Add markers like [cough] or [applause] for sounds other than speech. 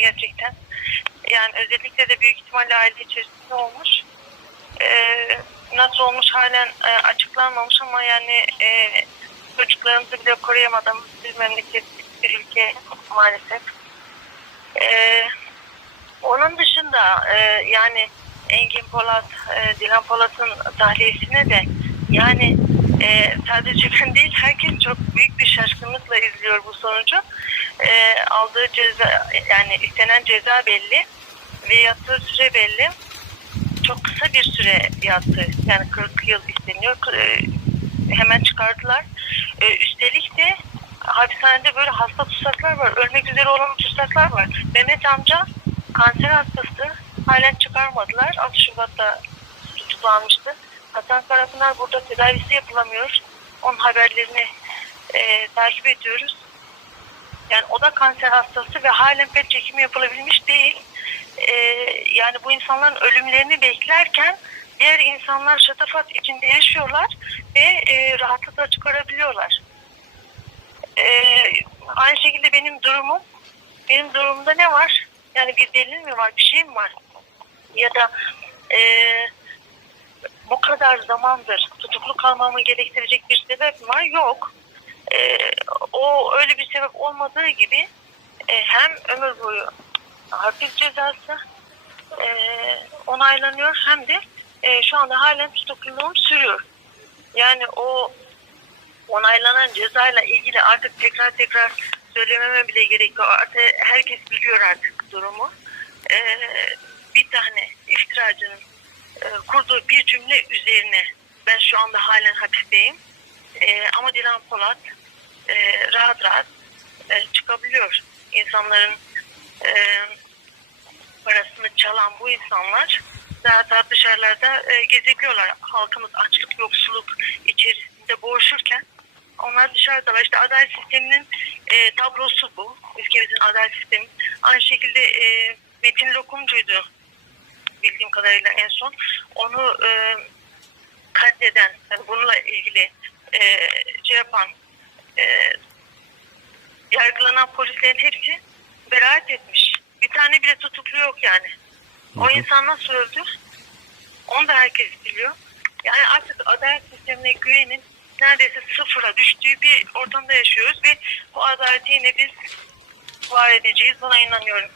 gerçekten. Yani özellikle de büyük ihtimalle aile içerisinde olmuş. Ee, nasıl olmuş halen e, açıklanmamış ama yani e, çocuklarımızı bile koruyamadığımız bir memleket, bir ülke maalesef. Ee, onun dışında e, yani Engin Polat, e, Dilan Polat'ın tahliyesine de yani e, sadece [laughs] ben değil herkes çok büyük bir şaşkınlıkla izliyor bu sonucu. E, aldığı ceza yani istenen ceza belli ve yattığı süre belli. Çok kısa bir süre yattı. Yani 40 yıl isteniyor. E, hemen çıkardılar. E, üstelik de hapishanede böyle hasta tutsaklar var. Ölmek üzere olan tutsaklar var. Mehmet amca kanser hastası. Halen çıkarmadılar. 6 Şubat'ta tutuklanmıştı. Hasan Karapınar burada tedavisi yapılamıyor. Onun haberlerini e, takip ediyoruz. Yani o da kanser hastası ve halen pet çekimi yapılabilmiş değil. E, yani bu insanların ölümlerini beklerken diğer insanlar şatafat içinde yaşıyorlar ve e, rahatlıkla çıkarabiliyorlar. E, aynı şekilde benim durumum, benim durumumda ne var? Yani bir delil mi var, bir şey mi var? Ya da e, bu kadar zamandır tutuklu kalmamı gerektirecek bir sebep mi var? Yok. E, o öyle bir sebep olmadığı gibi e, hem ömür boyu hapis cezası e, onaylanıyor hem de e, şu anda halen tutukluluğum sürüyor. Yani o onaylanan cezayla ilgili artık tekrar tekrar söylememe bile gerek yok. Artık herkes biliyor artık durumu. Ee, bir tane iftiracının e, kurduğu bir cümle üzerine ben şu anda halen hapisteyim. Ee, ama Dilan Polat e, rahat rahat e, çıkabiliyor. İnsanların e, parasını çalan bu insanlar rahat dışarılarda e, gezebiliyorlar. Halkımız açlık, yoksulluk içerisinde boğuşurken onlar dışarıdalar. İşte adalet sisteminin e, tablosu bu. Ülkemizin adalet sistemi. Aynı şekilde e, Metin Lokumcuydu bildiğim kadarıyla en son. Onu e, katleden, yani bununla ilgili e, şey yapan e, yargılanan polislerin hepsi beraat etmiş. Bir tane bile tutuklu yok yani. O insan nasıl öldü? Onu da herkes biliyor. Yani artık adalet sistemine güvenin neredeyse sıfıra düştüğü bir ortamda yaşıyoruz ve bu adaleti yine biz var edeceğiz. Buna inanıyorum.